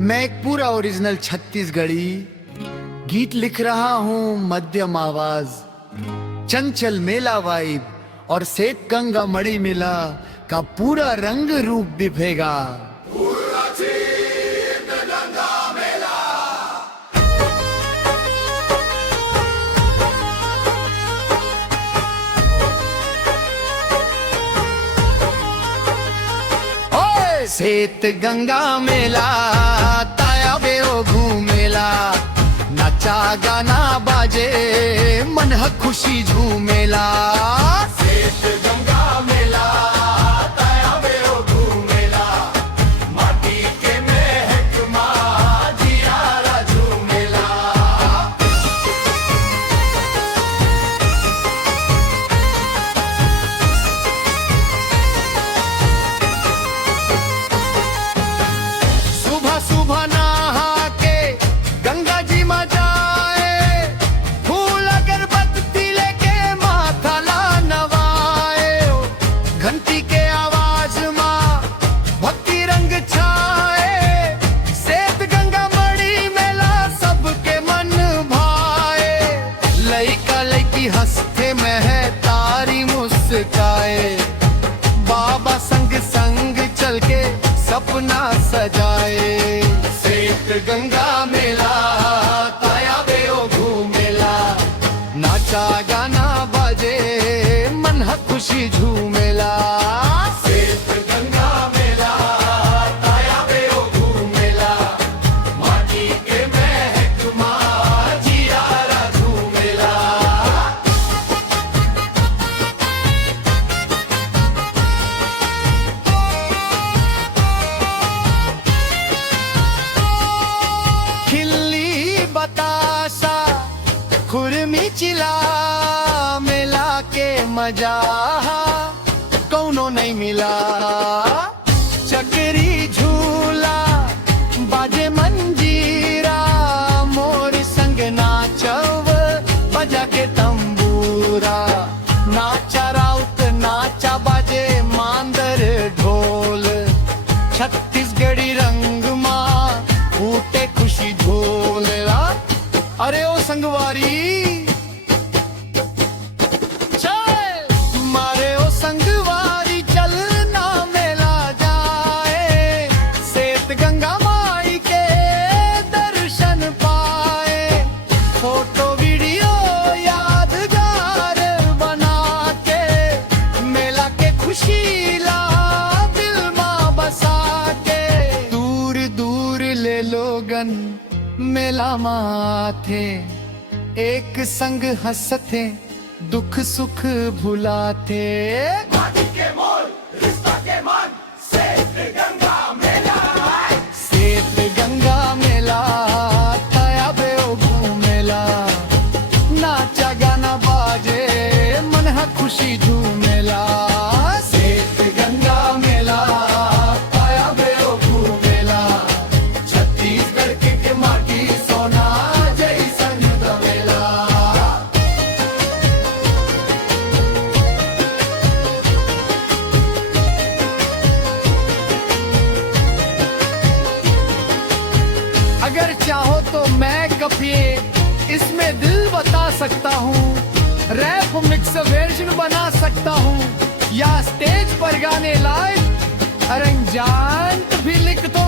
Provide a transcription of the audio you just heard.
मैं एक पूरा ओरिजिनल छत्तीसगढ़ी गीत लिख रहा हूँ, मध्यम आवाज, चंचल मेला वाइब और सेत गंगा मणि मिला का पूरा रंग रूप दिखेगा। सेत गंगा मेला ताया बेओ घूमेला, नचा गाना बाजे मन ह खुशी झूमेला। सेत गंगा मेला ताया बेओ घूमेला, माटी के महक मां जियारा झूमेला। सुबह नहा के गंगा जी में जाए, फूल अगरबत्ती लेके माथा ला नवाए। घंटी के आवाज में भक्ति रंग छाए, सेत गंगा मणि मेला सबके मन भाए। लइका लइकी हंसते में है तारी मुस्काए, बाबा संग संग चल के सपना सजाए। सेत गंगा मेला ताया बेओ घूमेला, नाचा गाना बाजे मन ह खुशी झूमेला। सेत गंगा मेला ताया बेओ घूमेला, माटी के महक मां जियारा झूमेला। खिल्ली बतासा खुरमी चिला मेला के मजा कौनो नहीं मिला। चकरी झूला बाजे मंजीरा, मोर संग नाचव बजा के तंबूरा। नाचा राउत नाचा बाजे मांदर ढोल, छत्तीसगढ़ी रंग मां फूटे खुशी झोलेला। अरे ओ संगवारी चल, मारे ओ संगवारी चल ना मेला जाए। सेत गंगा माई के दर्शन पाए, फोटो वीडियो यादगार बना के मेला के खुशी ला दिल मां बसा के। दूर दूर ले लोगन मेला माथे, एक संग हंसते दुख सुख भुलाते। माटी के मोल रिश्ता के मन, सेत गंगा मेला। सेत गंगा मेला ताया बेओ घूमेला, नाचा गाना बाजे मन ह खुशी झूमेला। सेत गंगा मेला ताया बेओ घूमेला, छत्तीसगढ़ के माटी सोना जैसन दवेला। अगर चाहो तो मैं कभी इसमें दिल बता सकता हूँ, रैप मिक्स वर्जन बना सकता हूँ, या स्टेज पर गाने लाइव अरेंजमेंट भी लिख दो।